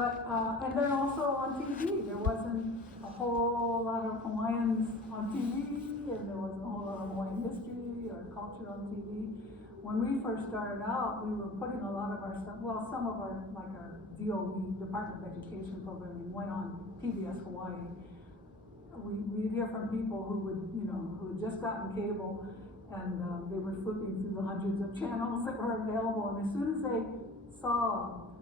But, and then also on TV, there wasn't a whole lot of Hawaiians on TV, and there wasn't a whole lot of Hawaiian history or culture on TV. When we first started out, we were putting a lot of our stuff, well, some of our, like our DOE, Department of Education programming, went on PBS Hawaii. We'd hear from people who would, who had just gotten cable, and they were flipping through the hundreds of channels that were available, and as soon as they saw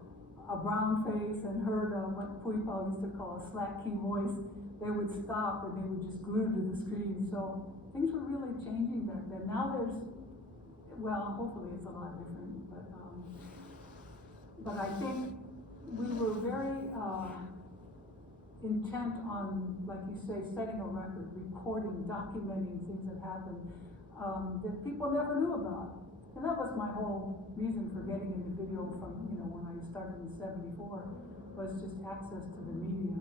a brown face and heard what Puipao used to call a slack key voice, they would stop and they would just glue to the screen. So things were really changing back then. Now there's, well, hopefully it's a lot different, but I think we were very intent on, like you say, setting a record, recording, documenting things that happened that people never knew about. And that was my whole reason for getting into video from, when I started in '74, was just access to the media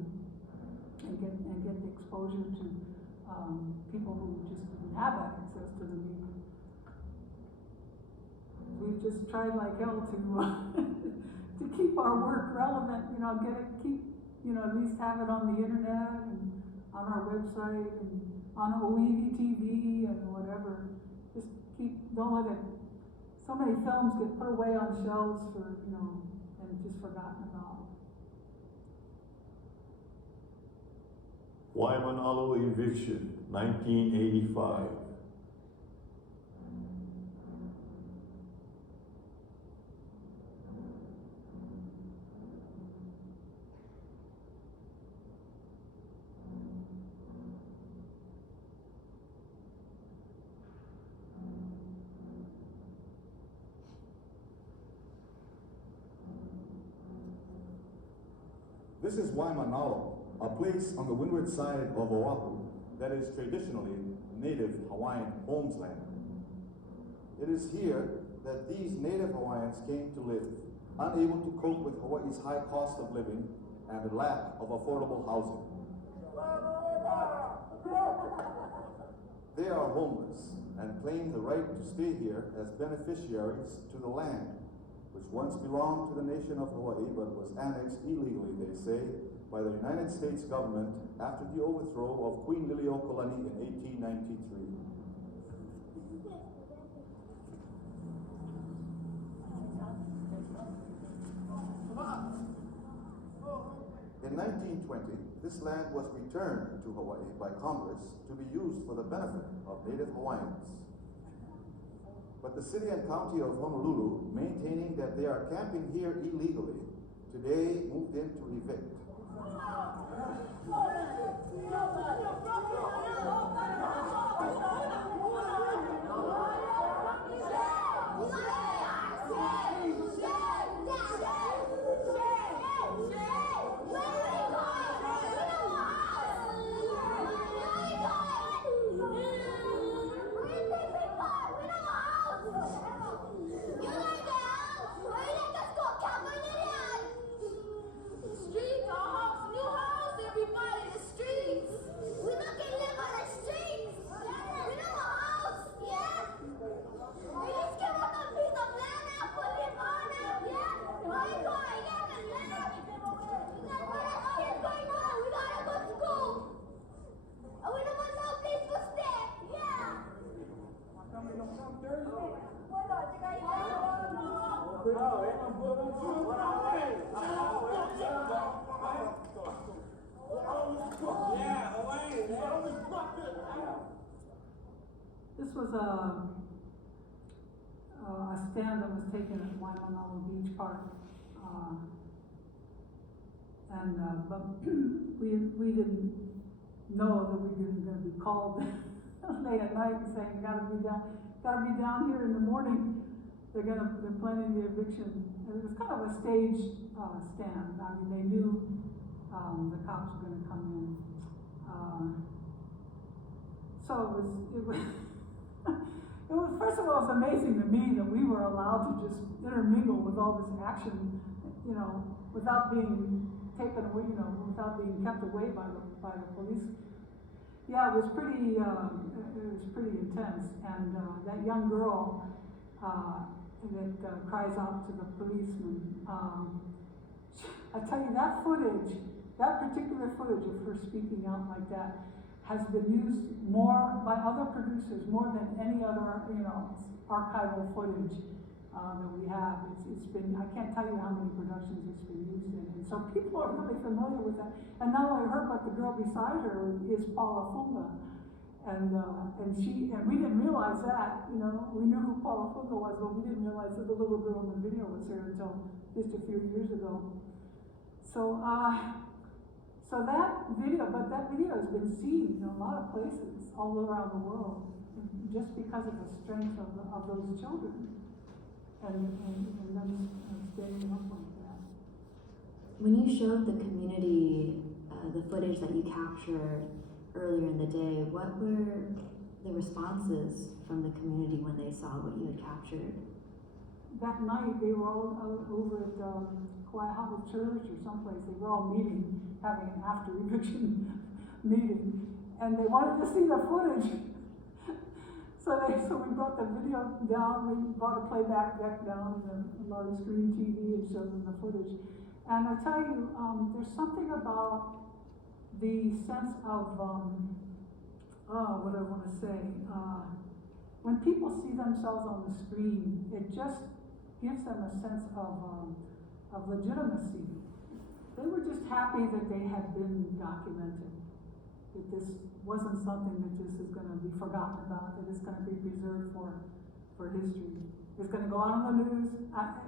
and get the exposure to people who just didn't have access to the media. We've just tried like hell to to keep our work relevant, at least have it on the internet and on our website and on OEV TV and whatever. Just don't let it. So many films get put away on shelves for, and just forgotten about. Waimanalo eviction, 1985. This is Waimanalo, a place on the windward side of Oahu that is traditionally native Hawaiian homeland. It is here that these native Hawaiians came to live, unable to cope with Hawaii's high cost of living and the lack of affordable housing. They are homeless and claim the right to stay here as beneficiaries to the land, which once belonged to the nation of Hawaii but was annexed illegally, they say, by the United States government after the overthrow of Queen Liliuokalani in 1893. In 1920, this land was returned to Hawaii by Congress to be used for the benefit of Native Hawaiians. But the city and county of Honolulu, maintaining that they are camping here illegally, today moved in to evict. This was a stand that was taken at Waimanalo Beach Park, but we didn't know that we were going to be called late at night and saying, gotta be down here in the morning. They're planning the eviction. And it was kind of a staged stand. I mean, they knew the cops were going to come in. So it was first of all, it's amazing to me that we were allowed to just intermingle with all this action, without being taken away, without being kept away by the police. Yeah, it was pretty intense. And that young girl that cries out to the policeman, I tell you, that footage, that particular footage of her speaking out like that has been used more by other producers, more than any other, archival footage that we have. It's been, I can't tell you how many productions it's been used in. And so people are really familiar with that. And not only her, but the girl beside her is Paula Funga. And we didn't realize that, we knew who Paula Funga was, but we didn't realize that the little girl in the video was her until just a few years ago. So that video has been seen in a lot of places all around the world, just because of the strength of those children and them standing up like that. When you showed the community the footage that you captured earlier in the day, what were the responses from the community when they saw what you had captured? That night, they were all over at Quiet Church or someplace. They were all meeting, having an after eviction meeting, and they wanted to see the footage. So we brought the video down. We brought a playback deck down, and a large screen TV, and showed them the footage. And I tell you, there's something about the sense of what I want to say. When people see themselves on the screen, it just gives them a sense of legitimacy. They were just happy that they had been documented, that this wasn't something that just is going to be forgotten about, that it's going to be preserved for history. It's going to go out on the news. It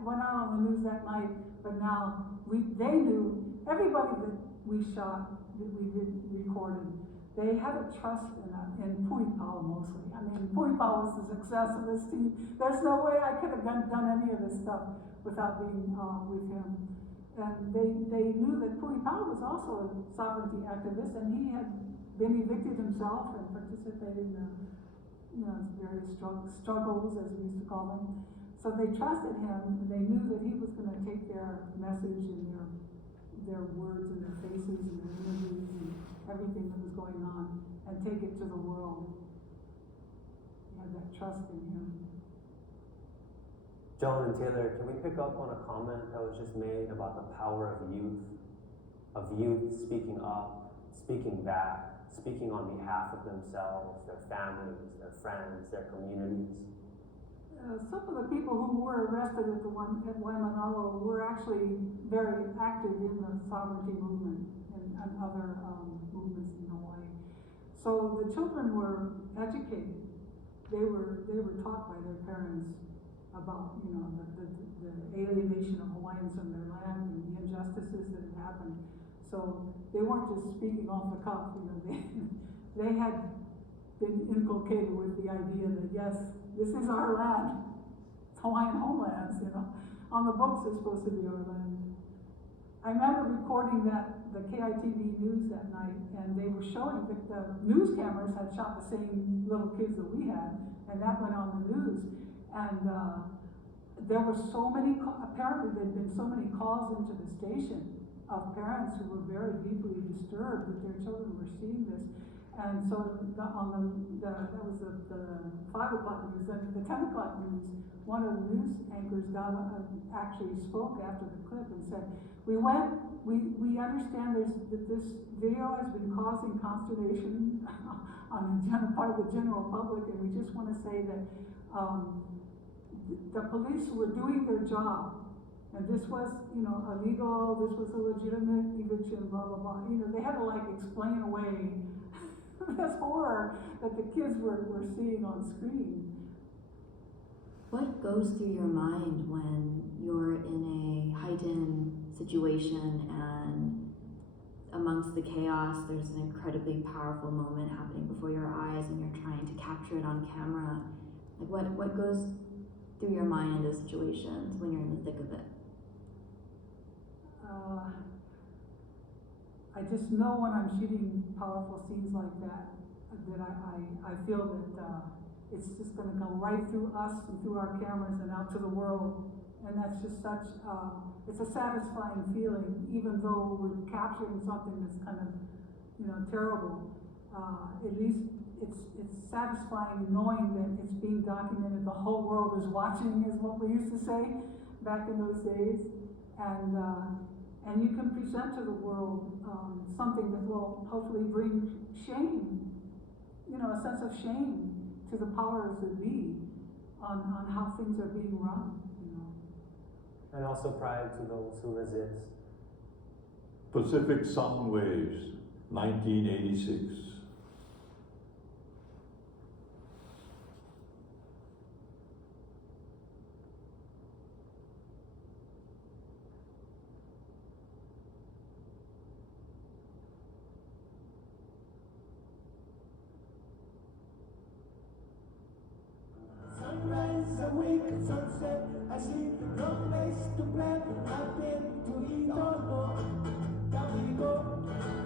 went out on the news that night, but now they knew, everybody that we shot, that we recorded, they had a trust in Pui Pao mostly. I mean, Pui Pao was the success of this team. There's no way I could have done any of this stuff without being with him. And they knew that Pui Pao was also a sovereignty activist, and he had been evicted himself and participated in various struggles, as we used to call them. So they trusted him, and they knew that he was going to take their message and their words and their faces and their images and everything that was going on and take it to the world. They had that trust in him. Joan and Taylor, can we pick up on a comment that was just made about the power of youth speaking up, speaking back, speaking on behalf of themselves, their families, their friends, their communities? Some of the people who were arrested at Waimanalo were actually very active in the sovereignty movement and other movements in Hawaii. So the children were educated. They were taught by their parents about the alienation of Hawaiians from their land and the injustices that had happened. So they weren't just speaking off the cuff. They had been inculcated with the idea that yes, this is our land. It's Hawaiian homelands. On the books it's supposed to be our land. I remember recording the KITV news that night, and they were showing that the news cameras had shot the same little kids that we had, and that went on the news. And there were so many, apparently there'd been so many calls into the station of parents who were very deeply disturbed that their children were seeing this. And so that was the 5 o'clock news. Then the 10 o'clock news, one of the news anchors actually spoke after the clip and said, we understand that this video has been causing consternation on the part of the general public, and we just want to say that the police were doing their job, and this was, illegal, this was a legitimate eviction, blah, blah, blah. They had to explain away this horror that the kids were seeing on screen. What goes through your mind when you're in a heightened situation and amongst the chaos there's an incredibly powerful moment happening before your eyes and you're trying to capture it on camera? What goes through your mind in those situations when you're in the thick of it? I just know when I'm shooting powerful scenes like that I feel that it's just going to go right through us and through our cameras and out to the world. And that's just such, it's a satisfying feeling, even though we're capturing something that's kind of, terrible. At least it's satisfying knowing that it's being documented. The whole world is watching, is what we used to say back in those days. And And you can present to the world something that will hopefully bring shame, a sense of shame to the powers that be on how things are being run. And also pride to those who resist. Pacific Sound Waves, 1986. Sunrise, awake, sunset, I see no place to plan, nothing to eat or go. Down we go,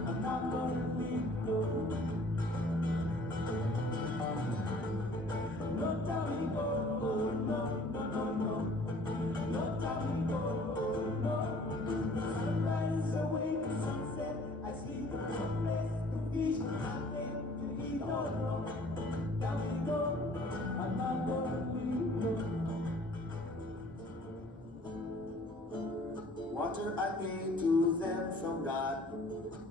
I'm not gonna leave, no. No, down we go, oh, no, no, no, no. No, down we go, oh, no. Sunrise, awake, sunset, I see no place to fish, nothing to eat or go. Down we go, I'm not gonna leave, no. Water I pay to them from God,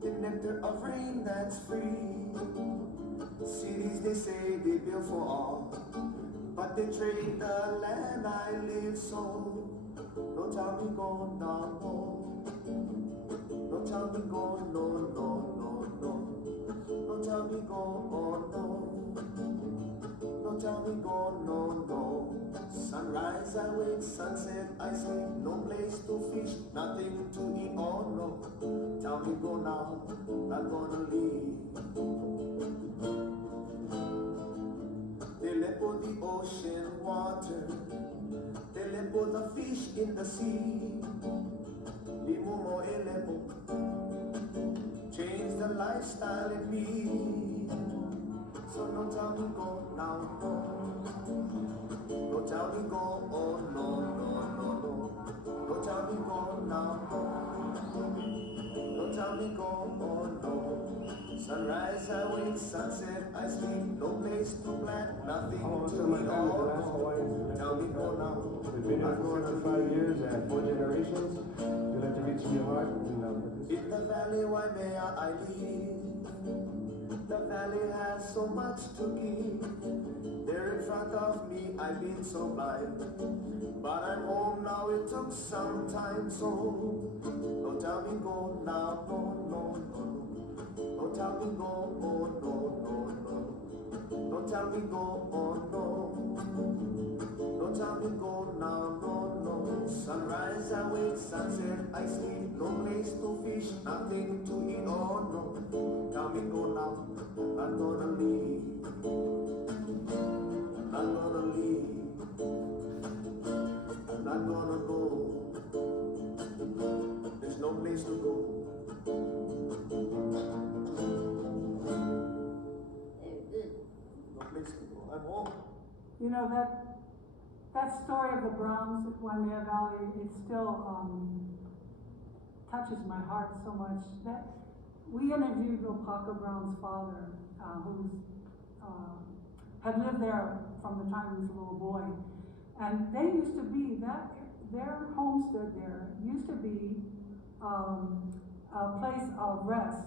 the nectar of rain that's free. Cities they say they build for all, but they trade the land I live so. No time me go, no, no. No time me go, no, no, no, no. No time me go, oh no. No time me go, no, no. Sunrise I wake, sunset I sleep. No place to fish, nothing to eat, oh no. Tell me go now, not gonna leave. They let go the ocean water, they let go the fish in the sea. Limu mo elepo, change the lifestyle in me. So no tell me go now, no. No tell me go, oh no, no, no, no. No tell me go now, no. No tell me go, oh no. Sunrise I wake, sunset I sleep. No place to plant, nothing to eat, oh no. Tell me go now. We've been here for 65 years and 4 generations. We like to reach your heart and In the valley, why may I live? The valley has so much to give. There in front of me, I've been so blind. But I'm home now, it took some time, so don't tell me go now, no, no, no, no. Don't tell me go, oh no, no, no. Don't tell me go, oh no. Don't tell me go now, no, no. Sunrise I wake, sunset I sleep. No place to fish, nothing to eat, oh no. Tell me go now, not gonna leave. Not gonna leave. I'm not gonna go. There's no place to go. No place to go. I'm home. That story of the Browns at Waimea Valley, it still touches my heart so much. That we interviewed Opaka Brown's father, who had lived there from the time he was a little boy, and they used to be their homestead there used to be a place of rest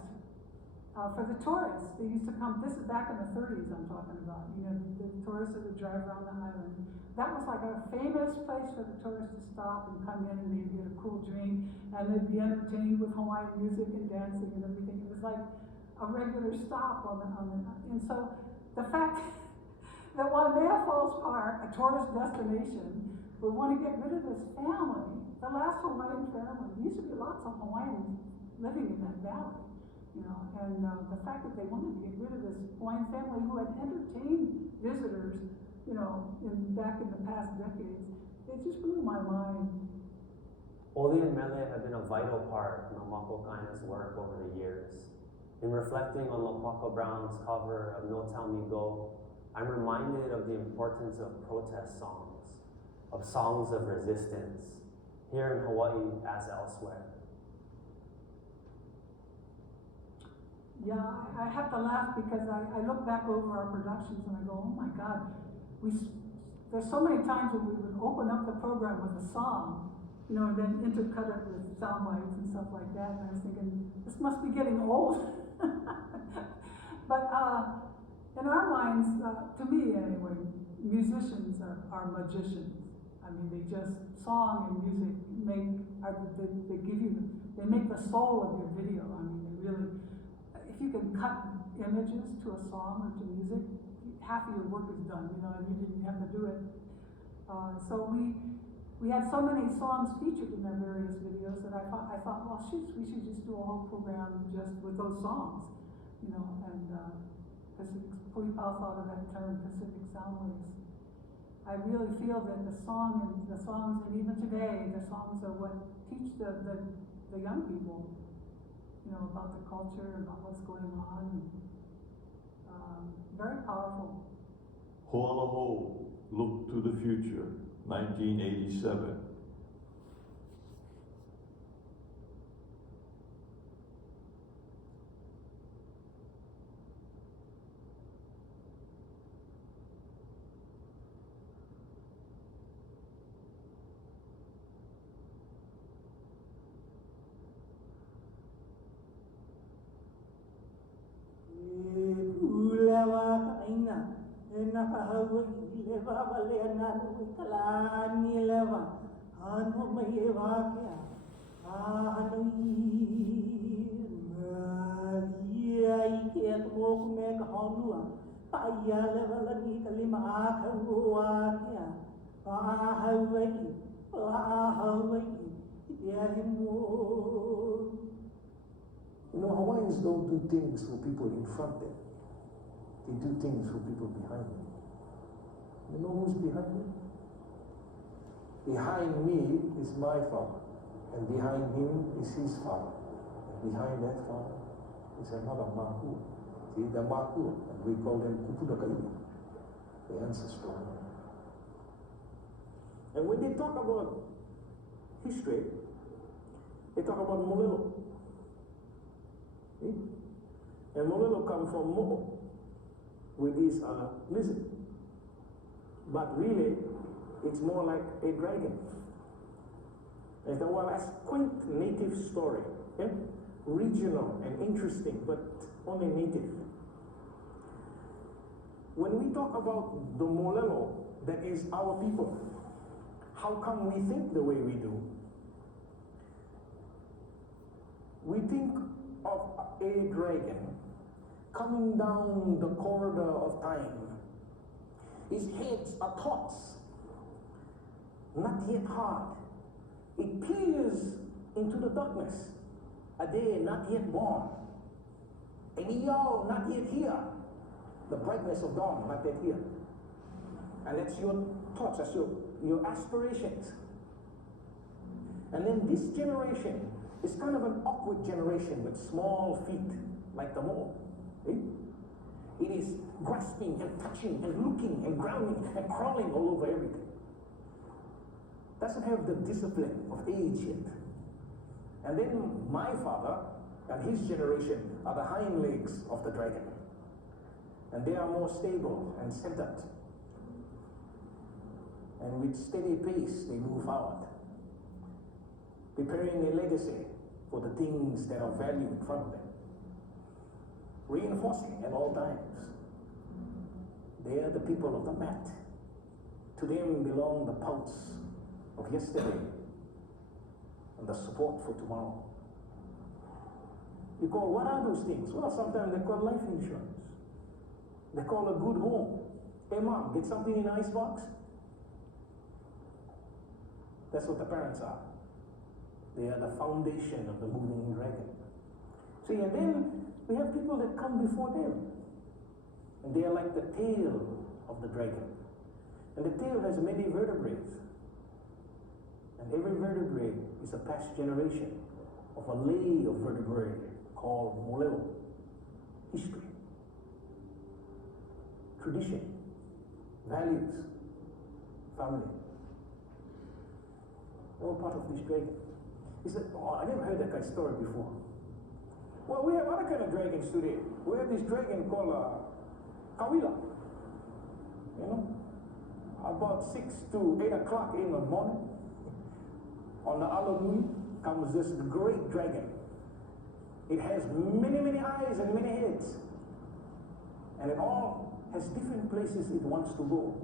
for the tourists. They used to come. This is back in the 30s. I'm talking about. The tourists that would drive around the island. That was like a famous place for the tourists to stop and come in and they'd get a cool drink and they'd be entertained with Hawaiian music and dancing and everything. It was like a regular stop and so the fact that Waimea Falls Park, a tourist destination, would want to get rid of this family, the last Hawaiian family. There used to be lots of Hawaiians living in that valley, and the fact that they wanted to get rid of this Hawaiian family who had entertained visitors back in the past decades, it just blew my mind. Oli and Mele have been a vital part in Makokaina's work over the years. In reflecting on Lopaka Brown's cover of No Tell Me Go, I'm reminded of the importance of protest songs, of songs of resistance, here in Hawaii as elsewhere. Yeah, I have to laugh because I look back over our productions and I go, oh my God, there's so many times when we would open up the program with a song you know, and then intercut it with sound waves and stuff like that. And I was thinking, this must be getting old. But in our minds, to me anyway, musicians are magicians. I mean, they just, song and music they give you, they make the soul of your video. I mean, they really, if you can cut images to a song or to music, half of your work is done, you know, and you didn't have to do it. So we had so many songs featured in their various videos that I thought, well, we should just do a whole program just with those songs, you know, and Pui Pao thought of that term, Pacific Sound Waves. I really feel that the songs, and even today, the songs are what teach the young people, you know, about the culture, about what's going on. Very powerful. Ho'ala Ho, Look to the Future, 1987. You know, Hawaiians don't do things for people in front of them. They do things for people behind them. You know who's behind me? Behind me is my father, and behind him is his father. And behind that father is another Mahu. See, the Mahu, and we call them Kupudakai, the ancestral one. And when they talk about history, they talk about Molelo. See? And Molelo comes from Mo'o, with his lizard. But really, it's more like a dragon. And so, well, that's quaint native story, okay? Regional and interesting, but only native. When we talk about the Molelo, that is our people, how come we think the way we do? We think of a dragon coming down the corridor of time. His heads are thoughts, not yet hard. It peers into the darkness, a day not yet born. An Iyao not yet here, the brightness of dawn not yet here. And that's your thoughts, that's your aspirations. And then this generation is kind of an awkward generation with small feet, like the mole. Eh? It is grasping and touching and looking and grounding and crawling all over everything. Doesn't have the discipline of age yet. And then my father and his generation are the hind legs of the dragon. And they are more stable and centered. And with steady pace, they move forward, preparing a legacy for the things that are valued in front of them, reinforcing at all times. They are the people of the mat. To them belong the pulse of yesterday and the support for tomorrow. You call, what are those things? Well, sometimes they call life insurance. They call a good home. Hey mom, get something in the icebox? That's what the parents are. They are the foundation of the moving dragon. See, and then we have people that come before them. And they are like the tail of the dragon. And the tail has many vertebrae. And every vertebrae is a past generation of a lay of vertebrae called Molelo. History, tradition, values, family. All part of this dragon. He said, oh, I never heard that kind of story before. Well, we have other kind of dragons today. We have this dragon called Kawila. You know, about 6 to 8 o'clock in the morning. On the other moon comes this great dragon. It has many, many eyes and many heads. And it all has different places it wants to go.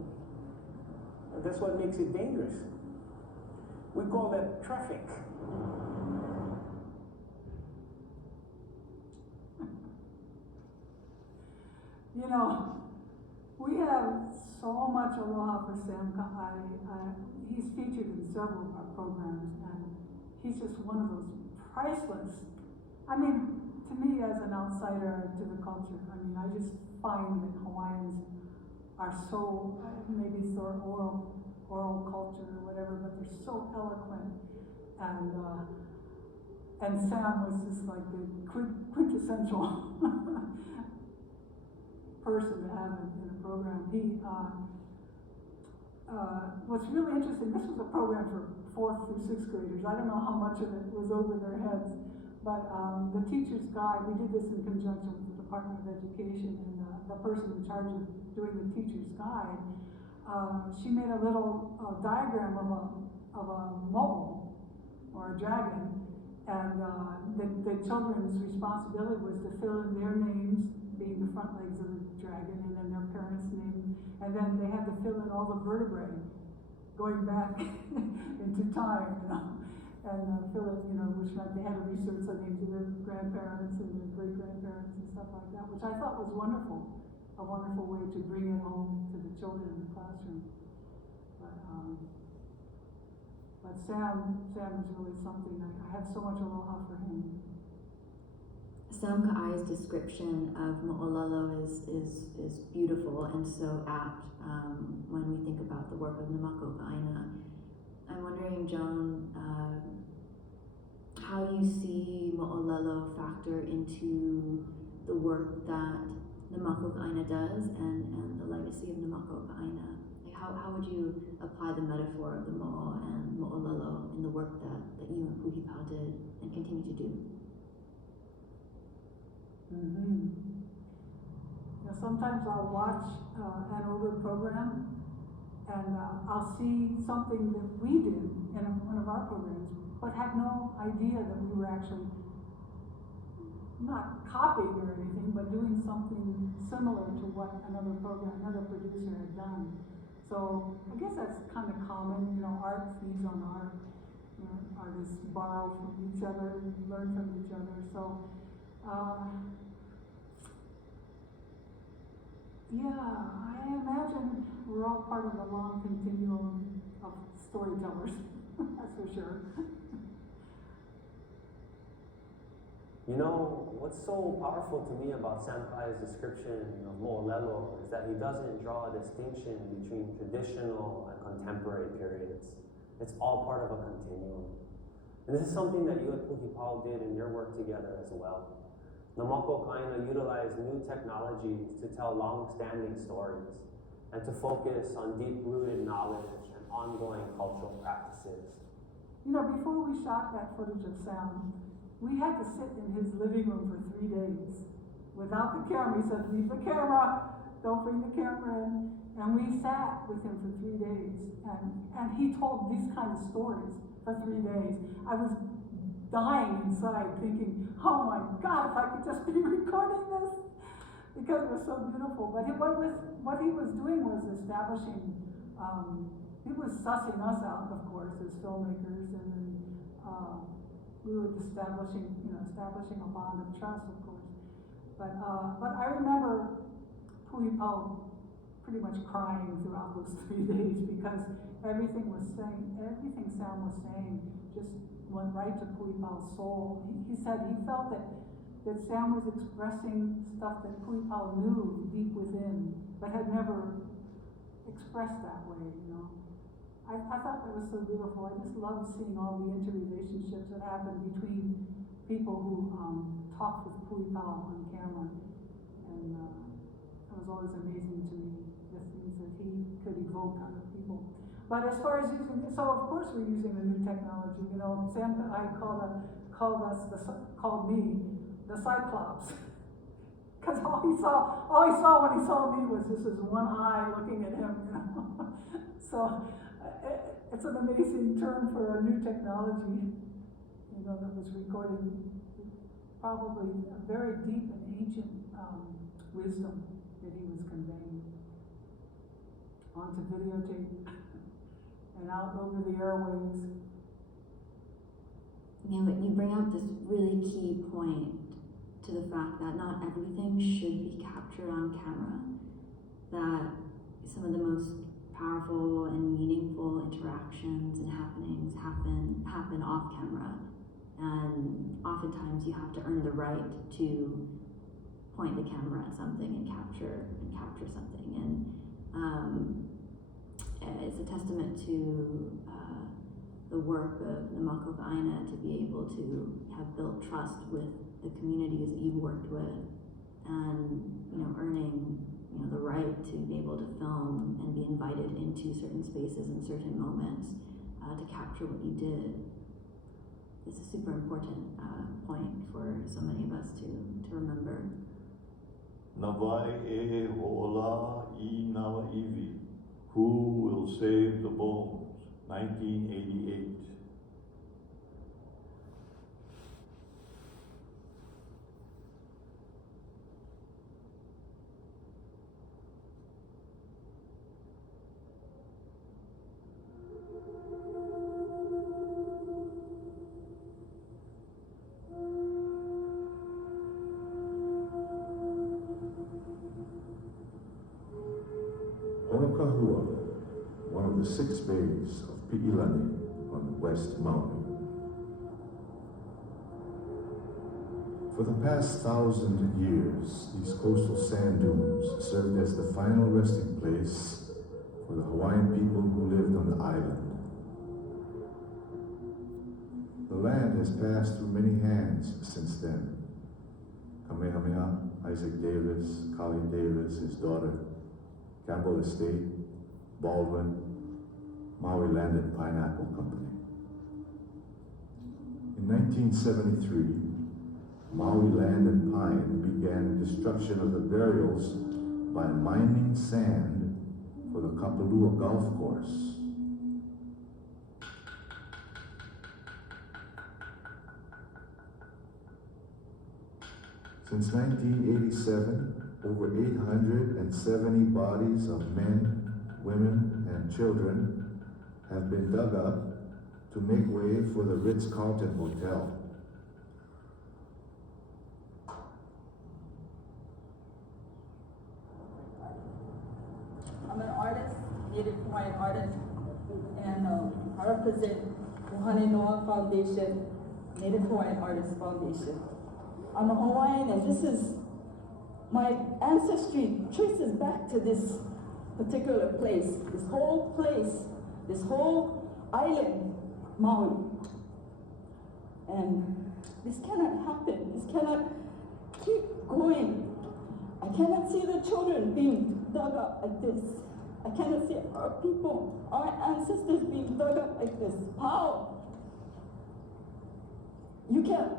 And that's what makes it dangerous. We call that traffic. You know, we have so much aloha for Sam. He's featured in several of our programs, and he's just one of those priceless. I mean, to me as an outsider to the culture, I mean, I just find that Hawaiians are so, maybe it's their oral culture or whatever, but they're so eloquent. And Sam was just like the quintessential person to have in a program. What's really interesting, this was a program for 4th through 6th graders. I don't know how much of it was over their heads, but the teacher's guide, we did this in conjunction with the Department of Education, and the person in charge of doing the teacher's guide, she made a little diagram of a mo'o, or a dragon, and the children's responsibility was to fill in their names, being the front legs of the dragon, and then their parents' name, and then they had to fill in all the vertebrae going back into time, you know, and fill it, you know, which meant they had to research the names of their grandparents and their great-grandparents and stuff like that, which I thought was wonderful, a wonderful way to bring it home to the children in the classroom. But Sam is really something. I have so much aloha for him. Sam Ka'ai's description of Mo'olelo is beautiful and so apt when we think about the work of Namako Ka'aina. I'm wondering, Joan, how you see Mo'olelo factor into the work that Namako Ka'aina does and the legacy of Namako Ka'aina. Like how would you apply the metaphor of the Mo'o and Mo'olelo in the work that you and Puhipao did and continue to do? Mm-hmm. You know, sometimes I'll watch an older program and I'll see something that we did in one of our programs, but had no idea that we were actually not copying or anything, but doing something similar to what another producer had done. So I guess that's kind of common, you know, art feeds on art. You know, artists borrow from each other, learn from each other. So yeah, I imagine we're all part of a long continuum of storytellers, that's for sure. You know, what's so powerful to me about Sam Ka'ai's description of Mo'olelo is that he doesn't draw a distinction between traditional and contemporary periods. It's all part of a continuum. And this is something that you and Puhipao did in your work together as well. Namako Ka'aina utilized new technologies to tell long-standing stories and to focus on deep-rooted knowledge and ongoing cultural practices. You know, before we shot that footage of Sam, we had to sit in his living room for 3 days without the camera. He said, leave the camera, don't bring the camera in. And we sat with him for 3 days, and he told these kind of stories for 3 days. I was dying inside thinking, oh my God, if I could just be recording this, because it was so beautiful. But what he was doing was establishing, he was sussing us out, of course, as filmmakers, and then we were establishing a bond of trust, of course. But I remember Puhipao pretty much crying throughout those 3 days because everything Sam was saying just went right to Puhipao's soul. He said he felt that Sam was expressing stuff that Puhipao knew deep within, but had never expressed that way, you know. I thought that was so beautiful. I just loved seeing all the interrelationships that happened between people who talked with Puhipao on camera. And it was always amazing to me, the things that he could evoke out of people. But as far as using, so of course we're using the new technology. You know, Sam Ka'ai called me the Cyclops. Because all he saw when he saw me was just his one eye looking at him, you know. So it's an amazing term for a new technology, you know, that was recording probably a very deep and ancient wisdom that he was conveying onto videotape and out over the airwaves. You know, you bring up this really key point to the fact that not everything should be captured on camera, that some of the most powerful and meaningful interactions and happenings happen off camera, and oftentimes you have to earn the right to point the camera at something and capture something, and it's a testament to the work of Namako Aina to be able to have built trust with the communities that you've worked with, and earning the right to be able to film and be invited into certain spaces and certain moments to capture what you did. It's a super important point for so many of us to remember. Navai e ho'ola I nawa iwi. Who will save the bones? 1988. Honokahua, one of the 6 bays of Pi'ilani on the West Maui. For the past 1,000 years, these coastal sand dunes served as the final resting place for the Hawaiian people who lived on the island. The land has passed through many hands since then. Kamehameha, Isaac Davis, Kali Davis, his daughter, Campbell Estate, Baldwin, Maui Land and Pineapple Company. In 1973, Maui Land and Pine began destruction of the burials by mining sand for the Kapalua Golf Course. Since 1987, over 870 bodies of men, women, and children have been dug up to make way for the Ritz-Carlton Hotel. I'm an artist, Native Hawaiian artist, and I represent Ohane Noa Foundation, Native Hawaiian Artists Foundation. I'm a Hawaiian, and this is, my ancestry traces back to this particular place, this whole island, Maui. And this cannot happen, this cannot keep going. I cannot see the children being dug up like this. I cannot see our people, our ancestors being dug up like this. How?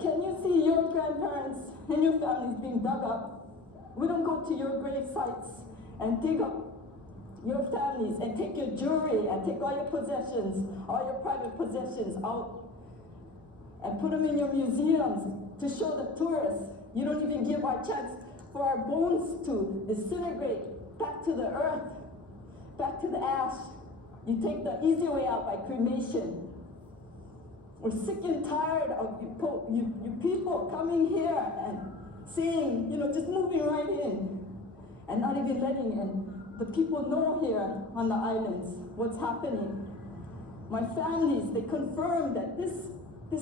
Can you see your grandparents and your families being dug up? We don't go to your grave sites and dig up your families and take your jewelry and take all your possessions, all your private possessions out and put them in your museums to show the tourists. You don't even give our chance for our bones to disintegrate back to the earth, back to the ash. You take the easy way out by cremation. We're sick and tired of you people coming here and saying, just moving right in and not even letting in. The people know here on the islands what's happening. My families, they confirm that this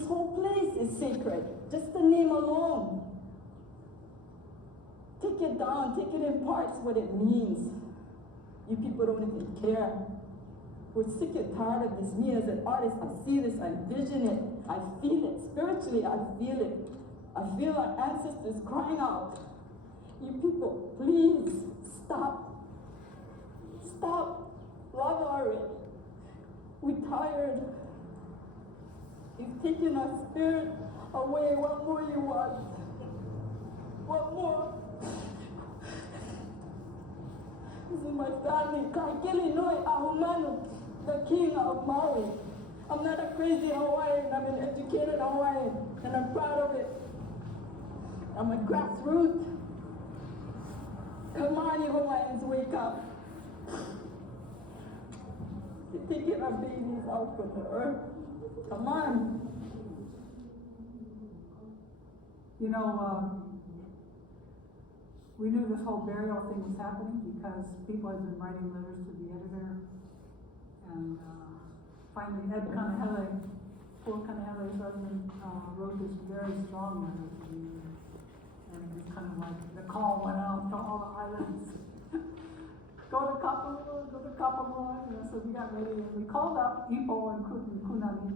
whole place is sacred, just the name alone. Take it down, take it in parts what it means. You people don't even care. We're sick and tired of this. Me as an artist, I see this, I envision it, I feel it. Spiritually, I feel it. I feel our ancestors crying out. You people, please stop. Stop. Love already. We're tired. You've taken our spirit away. What more you want? What more? This is my family. Kaikili noi ahumanu. the king of Maui. I'm not a crazy Hawaiian, I'm an educated Hawaiian, and I'm proud of it. I'm a grassroots. Come on, you Hawaiians, wake up. You're taking our babies out from the earth. Come on. You know, we knew this whole burial thing was happening because people had been writing letters to the editor, and finally Ed Kanahele, Paul Kanahele's husband, wrote this very strong letter to the editor, and it was kind of like the call went out to all the islands. Go to Kapalua, you know, so we got ready and we called up Ipo and Kunani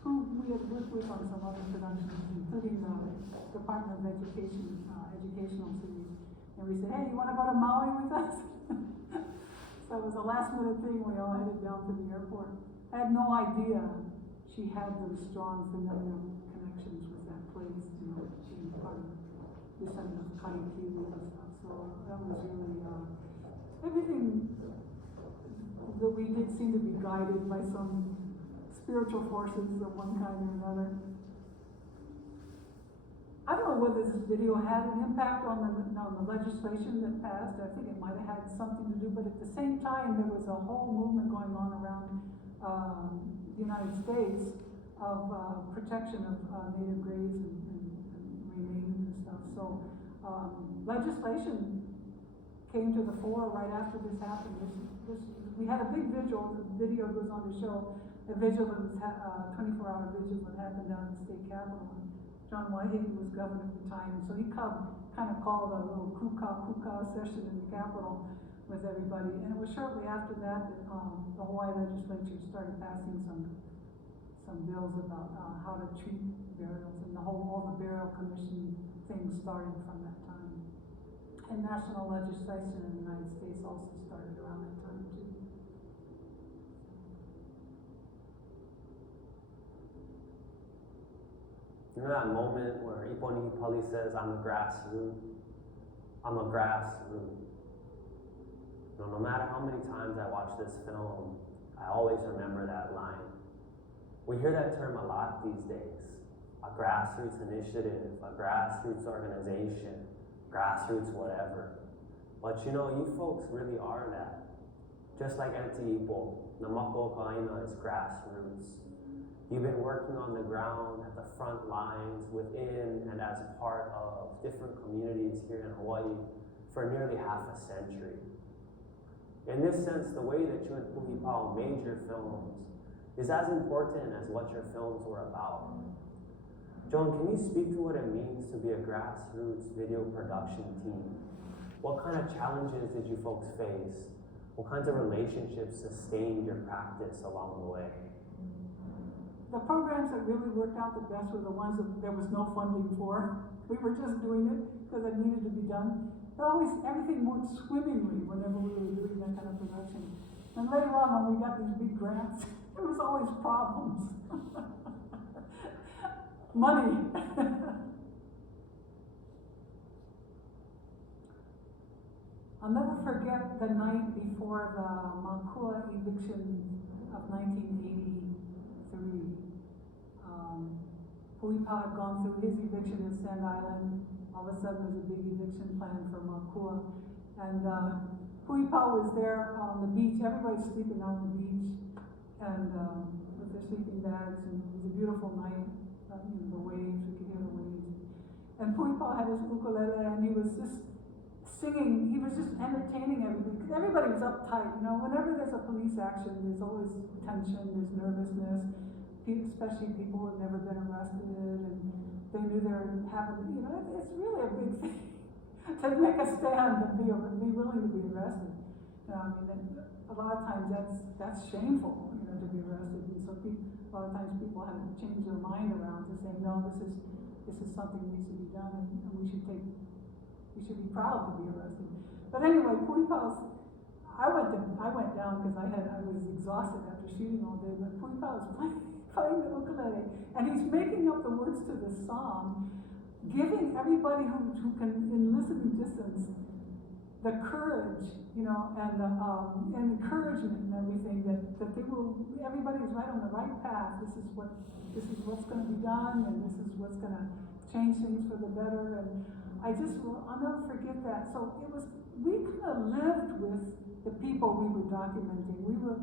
who we had worked with on some other productions, including the Department of Education, educational series. And we said, hey, you want to go to Maui with us? So it was a last minute thing, we all headed down to the airport. I had no idea she had those strong familial connections with that place, you know, being part of descendant of Kaikiwi and stuff. So that was really, everything that we did seem to be guided by some spiritual forces of one kind or another. I don't know whether this video had an impact on the legislation that passed. I think it might have had something to do, but at the same time, there was a whole movement going on around the United States of protection of native graves and remains and stuff. So legislation came to the fore right after this happened. We had a big vigil. The video goes on to show a vigil that was 24-hour vigil that happened down in the state capitol. John Whitehaven was governor at the time, so he kind of called a little kuka session in the Capitol with everybody. And it was shortly after that that the Hawaii legislature started passing some bills about how to treat burials, and all the burial commission things started from that time. And national legislation in the United States also started around that time too. You know that moment where Iponi Pali says, I'm a grassroots? I'm a grassroots. You know, no matter how many times I watch this film, I always remember that line. We hear that term a lot these days. A grassroots initiative, a grassroots organization, grassroots whatever. But you know, you folks really are that. Just like Auntie Ipo, Namako Kaina is grassroots. You've been working on the ground at the front lines within and as part of different communities here in Hawaii for nearly half a century. In this sense, the way that you and Puhipao made your films is as important as what your films were about. Joan, can you speak to what it means to be a grassroots video production team? What kind of challenges did you folks face? What kinds of relationships sustained your practice along the way? The programs that really worked out the best were the ones that there was no funding for. We were just doing it because it needed to be done. But everything worked swimmingly whenever we were doing that kind of production. And later on, when we got these big grants, there was always problems. Money. I'll never forget the night before the Makua eviction of 1983. Puipa had gone through his eviction in Sand Island. All of a sudden, there's a big eviction plan for Makua. And Puipa was there on the beach. Everybody's sleeping on the beach and with their sleeping bags. And it was a beautiful night. The waves, we could hear the waves. And Puipa had his ukulele and he was just singing. He was just entertaining everybody. Because everybody was uptight. You know, whenever there's a police action, there's always tension, there's nervousness. Especially people who have never been arrested and they knew they were having, you know, it's really a big thing to make a stand and be willing to be arrested. You know, I mean, a lot of times that's shameful, you know, to be arrested. And so a lot of times people have to change their mind around to say, no, this is something that needs to be done and we should be proud to be arrested. But anyway, Puipa's, I went down because I was exhausted after shooting all day, but Puipa was playing the ukulele, and he's making up the words to the song, giving everybody who can, in listening distance, the courage, you know, and the encouragement and everything that they were, everybody's right on the right path. This is what's going to be done, and this is what's going to change things for the better. And I'll never forget that. So we kind of lived with the people we were documenting. We were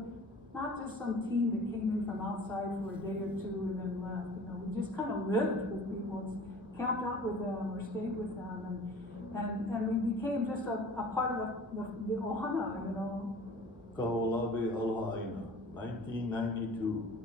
not just some team that came in from outside for a day or two and then left. You know, we just kind of lived with people, camped out with them or stayed with them, and we became just a part of the ohana, you know. Kaholawe Aloha Aina, 1992.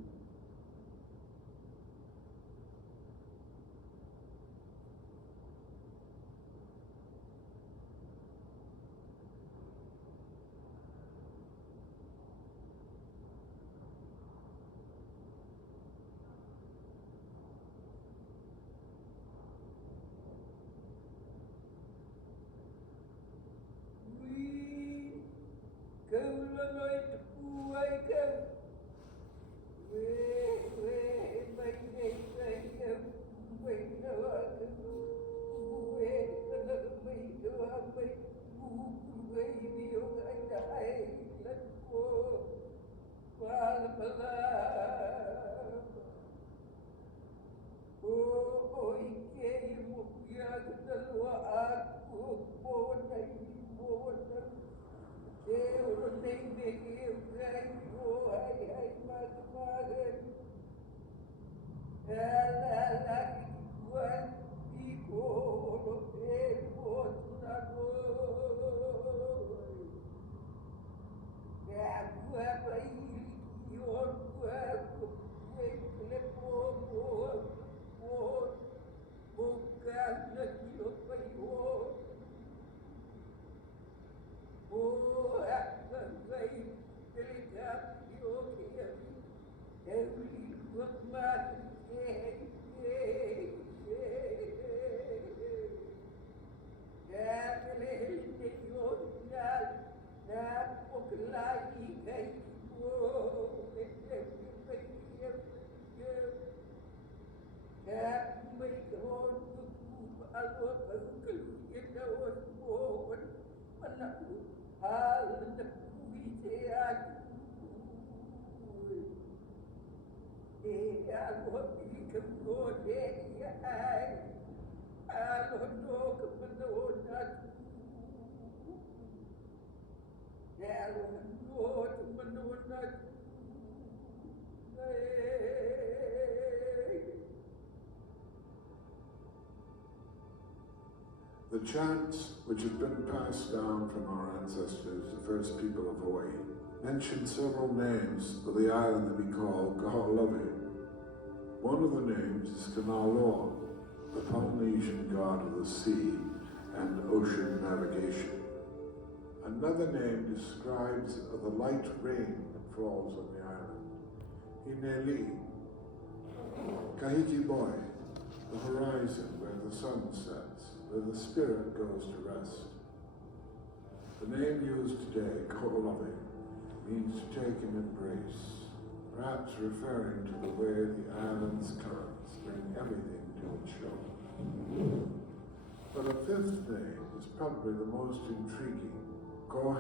The chants, which have been passed down from our ancestors, the first people of Hawaii, mention several names of the island that we call Kaho'olawe. One of the names is Kanaloa, the Polynesian god of the sea and ocean navigation. Another name describes the light rain that falls on the island. Hineli, Kahiki Boy, the horizon where the sun sets, where the spirit goes to rest. The name used today, Kaho'olawe, means to take an embrace, perhaps referring to the way the island's currents bring everything to its shore. But a fifth name is probably the most intriguing, Kohe